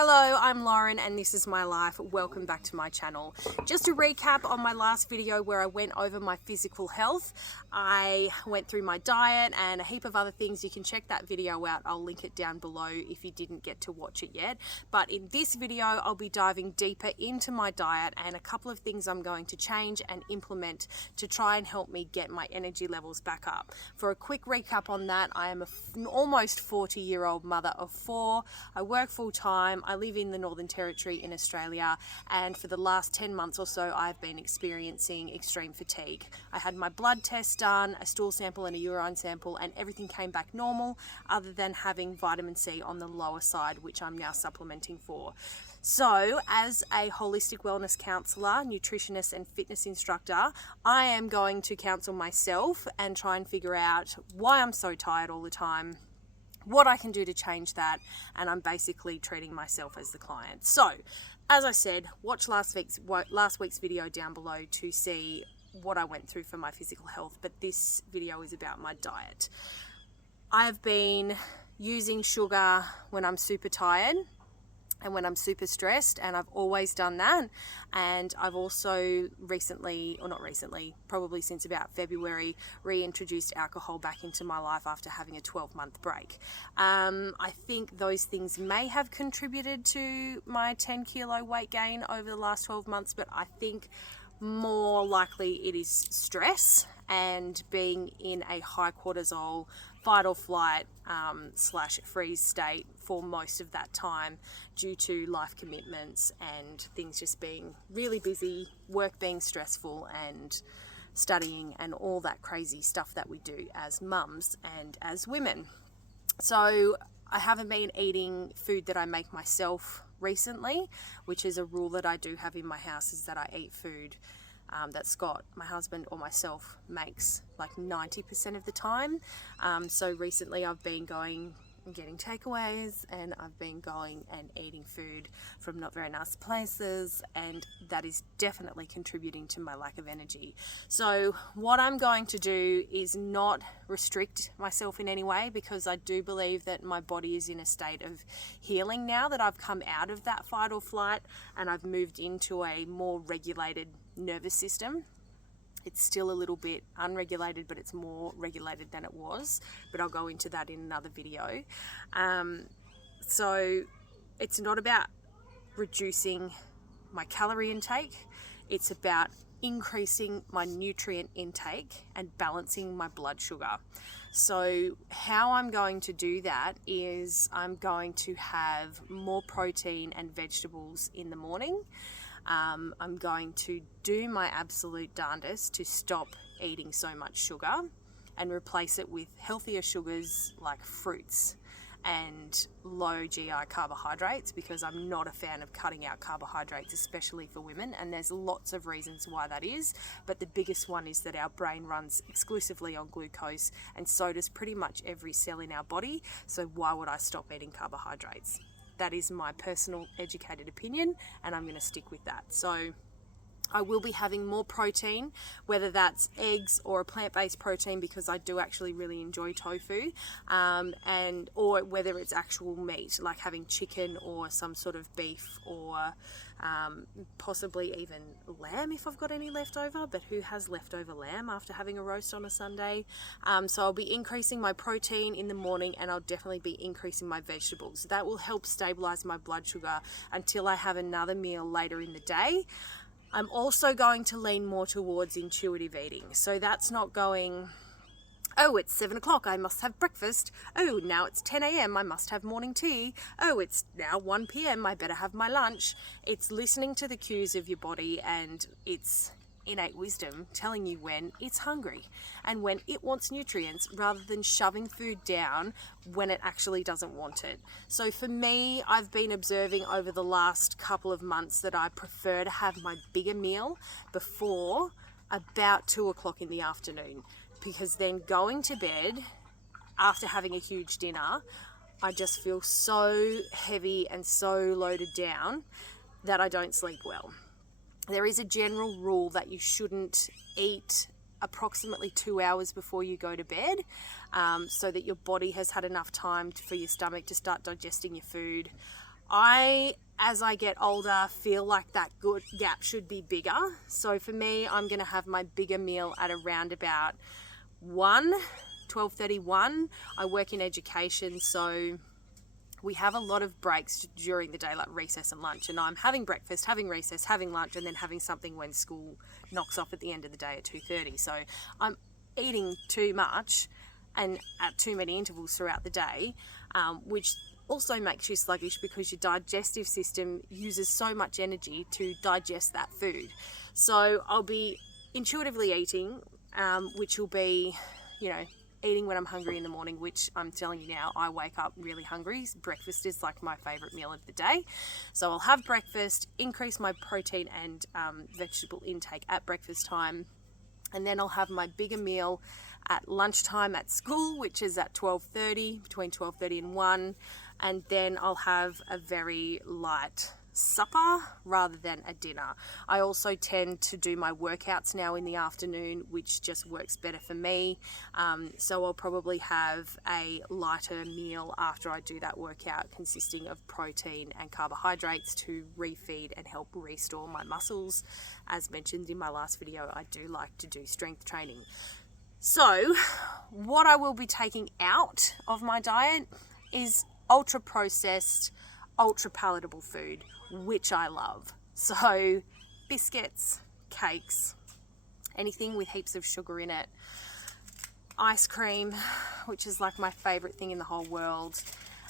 Hello, I'm Lauren and this is my life. Welcome back to my channel. Just a recap on my last video where I went over my physical health. I went through my diet and a heap of other things. You can check that video out. I'll link it down below if you didn't get to watch it yet. But in this video, I'll be diving deeper into my diet and a couple of things I'm going to change and implement to try and help me get my energy levels back up. For a quick recap on that, I am an almost 40-year-old mother of 4. I work full time. I live in the Northern Territory in Australia, and for the last 10 months or so I've been experiencing extreme fatigue. I had my blood test done, a stool sample and a urine sample, and everything came back normal other than having vitamin C on the lower side, which I'm now supplementing for. So as a holistic wellness counsellor, nutritionist and fitness instructor, I am going to counsel myself and try and figure out why I'm so tired all the time, what I can do to change that, and I'm basically treating myself as the client. So, as I said, watch last week's video down below to see what I went through for my physical health, but this video is about my diet. I've been using sugar when I'm super tired and when I'm super stressed, and I've always done that. And I've also probably since about February, reintroduced alcohol back into my life after having a 12-month break. I think those things may have contributed to my 10-kilo weight gain over the last 12 months, but I think more likely it is stress and being in a high cortisol fight or flight / freeze state for most of that time due to life commitments and things just being really busy, work being stressful, and studying and all that crazy stuff that we do as mums and as women. So I haven't been eating food that I make myself recently, which is a rule that I do have in my house, is that I eat food that Scott, my husband, or myself makes like 90% of the time. So recently I've been going and getting takeaways, and I've been going and eating food from not very nice places, and that is definitely contributing to my lack of energy. So what I'm going to do is not restrict myself in any way, because I do believe that my body is in a state of healing now that I've come out of that fight or flight and I've moved into a more regulated nervous system. It's still a little bit unregulated, but it's more regulated than it was, but I'll go into that in another video. So it's not about reducing my calorie intake, it's about increasing my nutrient intake and balancing my blood sugar. So how I'm going to do that is I'm going to have more protein and vegetables in the morning. I'm going to do my absolute darndest to stop eating so much sugar and replace it with healthier sugars like fruits and low GI carbohydrates, because I'm not a fan of cutting out carbohydrates, especially for women, and there's lots of reasons why that is, but the biggest one is that our brain runs exclusively on glucose, and so does pretty much every cell in our body. So why would I stop eating carbohydrates? That is my personal educated opinion, and I'm going to stick with that. So I will be having more protein, whether that's eggs or a plant-based protein, because I do actually really enjoy tofu, or whether it's actual meat, like having chicken or some sort of beef, or possibly even lamb if I've got any left over, but who has leftover lamb after having a roast on a Sunday? So I'll be increasing my protein in the morning, and I'll definitely be increasing my vegetables. That will help stabilize my blood sugar until I have another meal later in the day. I'm also going to lean more towards intuitive eating. So that's not going, oh, it's 7 o'clock, I must have breakfast. Oh, now it's 10 a.m, I must have morning tea. Oh, it's now 1 p.m, I better have my lunch. It's listening to the cues of your body and its innate wisdom telling you when it's hungry and when it wants nutrients, rather than shoving food down when it actually doesn't want it. So for me, I've been observing over the last couple of months that I prefer to have my bigger meal before about 2 o'clock in the afternoon, because then going to bed after having a huge dinner, I just feel so heavy and so loaded down that I don't sleep well. There is a general rule that you shouldn't eat approximately 2 hours before you go to bed, so that your body has had enough time for your stomach to start digesting your food. As I get older, feel like that good gap should be bigger. So for me, I'm going to have my bigger meal at around about 12:31. I work in education, so we have a lot of breaks during the day, like recess and lunch, and I'm having breakfast, having recess, having lunch, and then having something when school knocks off at the end of the day at 2:30. So I'm eating too much and at too many intervals throughout the day, which also makes you sluggish because your digestive system uses so much energy to digest that food. So I'll be intuitively eating, which will be, eating when I'm hungry in the morning, which I'm telling you now, I wake up really hungry. Breakfast is like my favourite meal of the day. So I'll have breakfast, increase my protein and vegetable intake at breakfast time, and then I'll have my bigger meal at lunchtime at school, which is at 12:30, between 12:30 and 1, and then I'll have a very light supper rather than a dinner. I also tend to do my workouts now in the afternoon, which just works better for me. So I'll probably have a lighter meal after I do that workout, consisting of protein and carbohydrates to refeed and help restore my muscles. As mentioned in my last video, I do like to do strength training. So what I will be taking out of my diet is ultra processed, ultra palatable food, which I love. So biscuits, cakes, anything with heaps of sugar in it, ice cream, which is like my favorite thing in the whole world,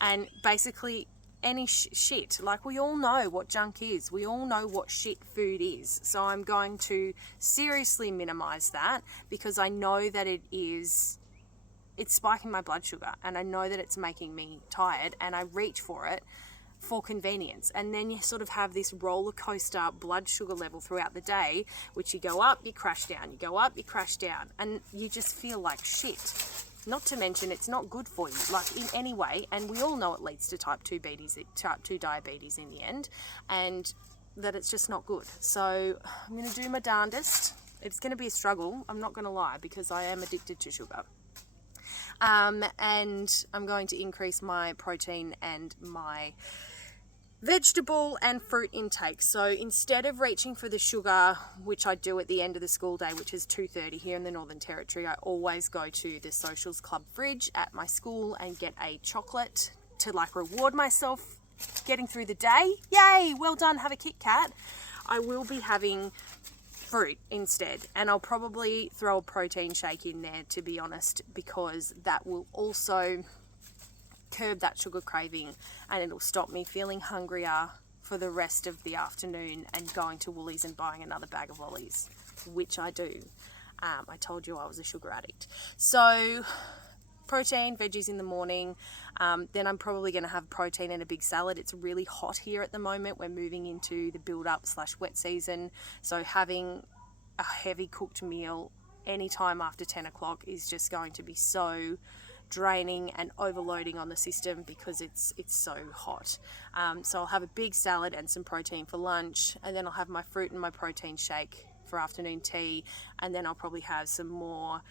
and basically any shit. Like, we all know what junk is. We all know what shit food is. So I'm going to seriously minimize that because I know that it's spiking my blood sugar, and I know that it's making me tired, and I reach for it for convenience. And then you sort of have this roller coaster blood sugar level throughout the day, which you go up, you crash down, you go up, you crash down, and you just feel like shit. Not to mention it's not good for you, like in any way, and we all know it leads to type 2 diabetes in the end, and that it's just not good. So I'm going to do my darndest. It's going to be a struggle, I'm not going to lie, because I am addicted to sugar. And I'm going to increase my protein and my vegetable and fruit intake. So instead of reaching for the sugar, which I do at the end of the school day, which is 2:30 here in the Northern Territory, I always go to the Socials Club fridge at my school and get a chocolate to like reward myself getting through the day. Yay, well done, have a Kit Kat. I will be having fruit instead, and I'll probably throw a protein shake in there, to be honest, because that will also curb that sugar craving, and it'll stop me feeling hungrier for the rest of the afternoon and going to Woolies and buying another bag of lollies, which I do. I told you I was a sugar addict. So protein, veggies in the morning, then I'm probably going to have protein and a big salad. It's really hot here at the moment. We're moving into the build-up / wet season, so having a heavy cooked meal anytime after 10 o'clock is just going to be so draining and overloading on the system because it's so hot. So I'll have a big salad and some protein for lunch, and then I'll have my fruit and my protein shake for afternoon tea, and then I'll probably have some more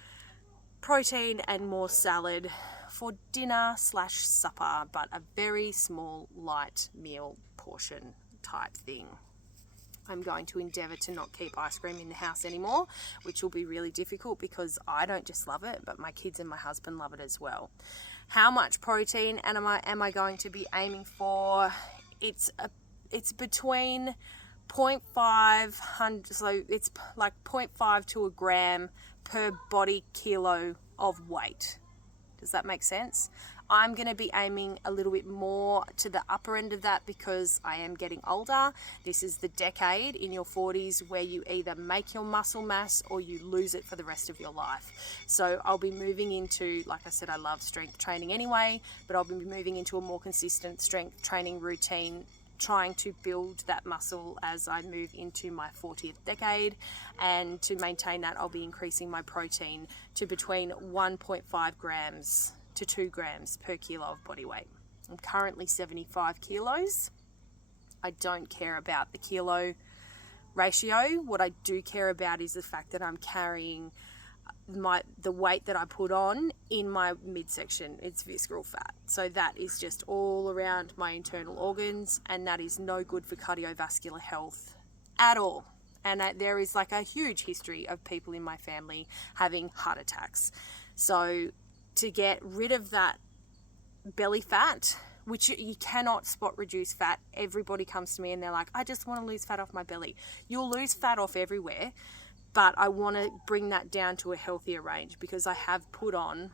protein and more salad for dinner / supper, but a very small light meal portion type thing. I'm going to endeavour to not keep ice cream in the house anymore, which will be really difficult because I don't just love it, but my kids and my husband love it as well. How much protein am I going to be aiming for? It's between 0.5, so it's like 0.5 to a gram per body kilo of weight. Does that make sense? I'm going to be aiming a little bit more to the upper end of that because I am getting older. This is the decade in your 40s where you either make your muscle mass or you lose it for the rest of your life. So I'll be moving into, like I said, I love strength training anyway, but I'll be moving into a more consistent strength training routine, trying to build that muscle as I move into my 40th decade. And to maintain that, I'll be increasing my protein to between 1.5 grams to 2 grams per kilo of body weight. I'm currently 75 kilos. I don't care about the kilo ratio. What I do care about is the fact that I'm carrying the weight that I put on in my midsection. It's visceral fat. So that is just all around my internal organs, and that is no good for cardiovascular health at all. And there is like a huge history of people in my family having heart attacks. So to get rid of that belly fat, which you cannot spot reduce fat. Everybody comes to me and they're like, I just want to lose fat off my belly. You'll lose fat off everywhere, but I want to bring that down to a healthier range because I have put on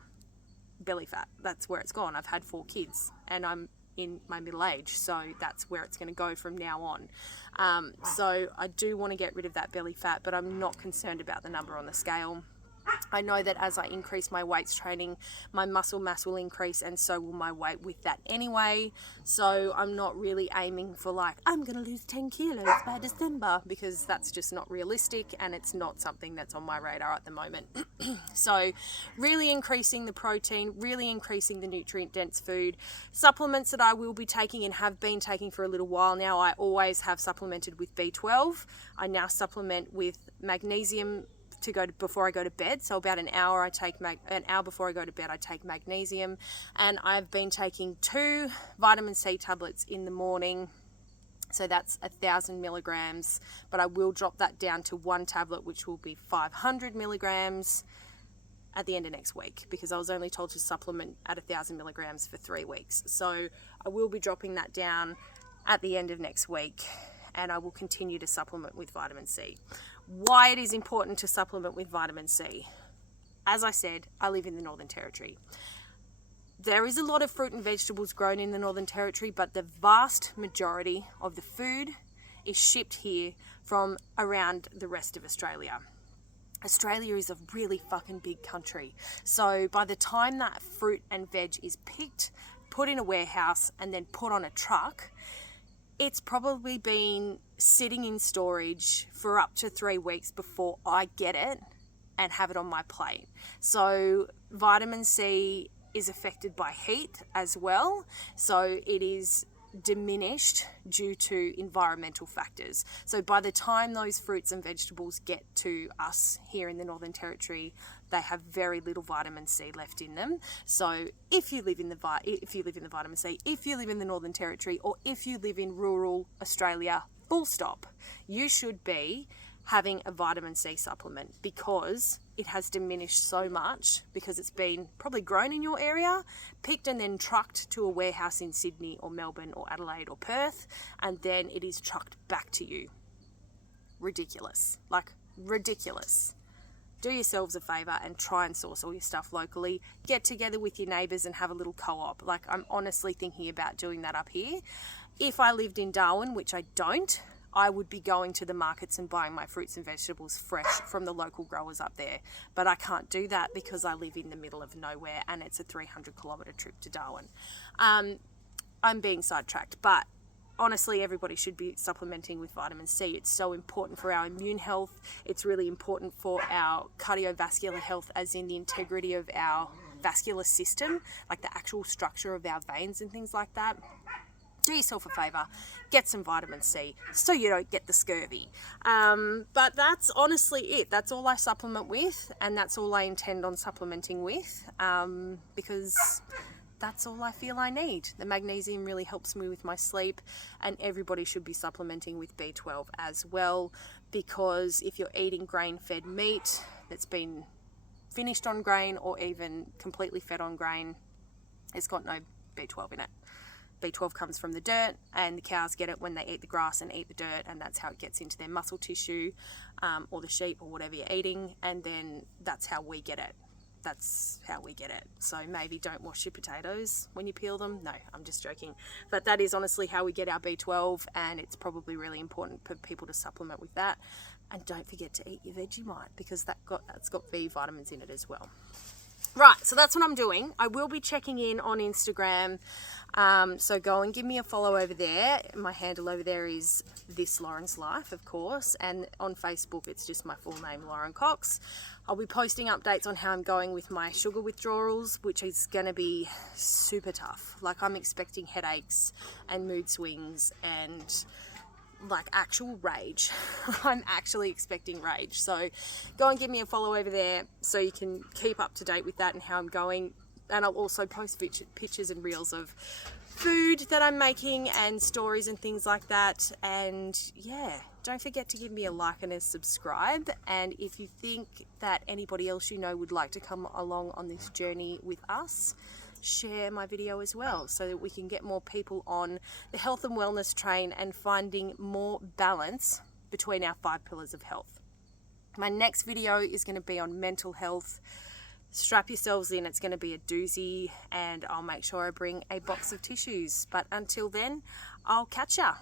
belly fat. That's where it's gone. I've had 4 kids and I'm in my middle age, so that's where it's going to go from now on. So I do want to get rid of that belly fat, but I'm not concerned about the number on the scale. I know that as I increase my weights training, my muscle mass will increase, and so will my weight with that anyway. So I'm not really aiming for like, I'm going to lose 10 kilos by December, because that's just not realistic and it's not something that's on my radar at the moment. So really increasing the protein, really increasing the nutrient dense food. Supplements that I will be taking and have been taking for a little while now, I always have supplemented with B12. I now supplement with magnesium before I go to bed. So about an hour before I go to bed, I take magnesium, and I've been taking 2 vitamin C tablets in the morning. So that's 1,000 milligrams, but I will drop that down to 1 tablet, which will be 500 milligrams at the end of next week, because I was only told to supplement at 1,000 milligrams for 3 weeks. So I will be dropping that down at the end of next week, and I will continue to supplement with vitamin C. Why it is important to supplement with vitamin C. As I said, I live in the Northern Territory. There is a lot of fruit and vegetables grown in the Northern Territory, but the vast majority of the food is shipped here from around the rest of Australia. Australia is a really fucking big country. So by the time that fruit and veg is picked, put in a warehouse, and then put on a truck, it's probably been sitting in storage for up to 3 weeks before I get it and have it on my plate. So vitamin C is affected by heat as well. So it is diminished due to environmental factors. So by the time those fruits and vegetables get to us here in the Northern Territory, they have very little vitamin C left in them. So if you live in the vitamin C, if you live in the Northern Territory, or if you live in rural Australia, full stop, you should be having a vitamin C supplement, because it has diminished so much, because it's been probably grown in your area, picked and then trucked to a warehouse in Sydney or Melbourne or Adelaide or Perth, and then it is trucked back to you. Ridiculous. Like, ridiculous. Do yourselves a favour and try and source all your stuff locally. Get together with your neighbours and have a little co-op. Like, I'm honestly thinking about doing that up here. If I lived in Darwin, which I don't, I would be going to the markets and buying my fruits and vegetables fresh from the local growers up there. But I can't do that because I live in the middle of nowhere and it's a 300-kilometre trip to Darwin. I'm being sidetracked, but honestly, everybody should be supplementing with vitamin C. It's so important for our immune health. It's really important for our cardiovascular health, as in the integrity of our vascular system, like the actual structure of our veins and things like that. Do yourself a favour, get some vitamin C so you don't get the scurvy. But that's honestly it. That's all I supplement with, and that's all I intend on supplementing with, because that's all I feel I need. The magnesium really helps me with my sleep, and everybody should be supplementing with B12 as well, because if you're eating grain-fed meat that's been finished on grain or even completely fed on grain, it's got no B12 in it. B12 comes from the dirt, and the cows get it when they eat the grass and eat the dirt, and that's how it gets into their muscle tissue, or the sheep, or whatever you're eating, and then that's how we get it. That's how we get it. So maybe don't wash your potatoes when you peel them. No, I'm just joking. But that is honestly how we get our B12, and it's probably really important for people to supplement with that. And don't forget to eat your Vegemite, because that's got B vitamins in it as well. Right, so that's what I'm doing. I will be checking in on Instagram, so go and give me a follow over there. My handle over there is This Lauren's Life, of course, and on Facebook it's just my full name, Lauren Cox. I'll be posting updates on how I'm going with my sugar withdrawals, which is going to be super tough. Like, I'm expecting headaches and mood swings and like actual rage. I'm actually expecting rage. So go and give me a follow over there so you can keep up to date with that and how I'm going. And I'll also post pictures and reels of food that I'm making and stories and things like that. And yeah, don't forget to give me a like and a subscribe. And if you think that anybody else you know would like to come along on this journey with us, share my video as well so that we can get more people on the health and wellness train and finding more balance between our 5 pillars of health. My next video is going to be on mental health. Strap yourselves in, it's going to be a doozy, and I'll make sure I bring a box of tissues. But until then, I'll catch ya.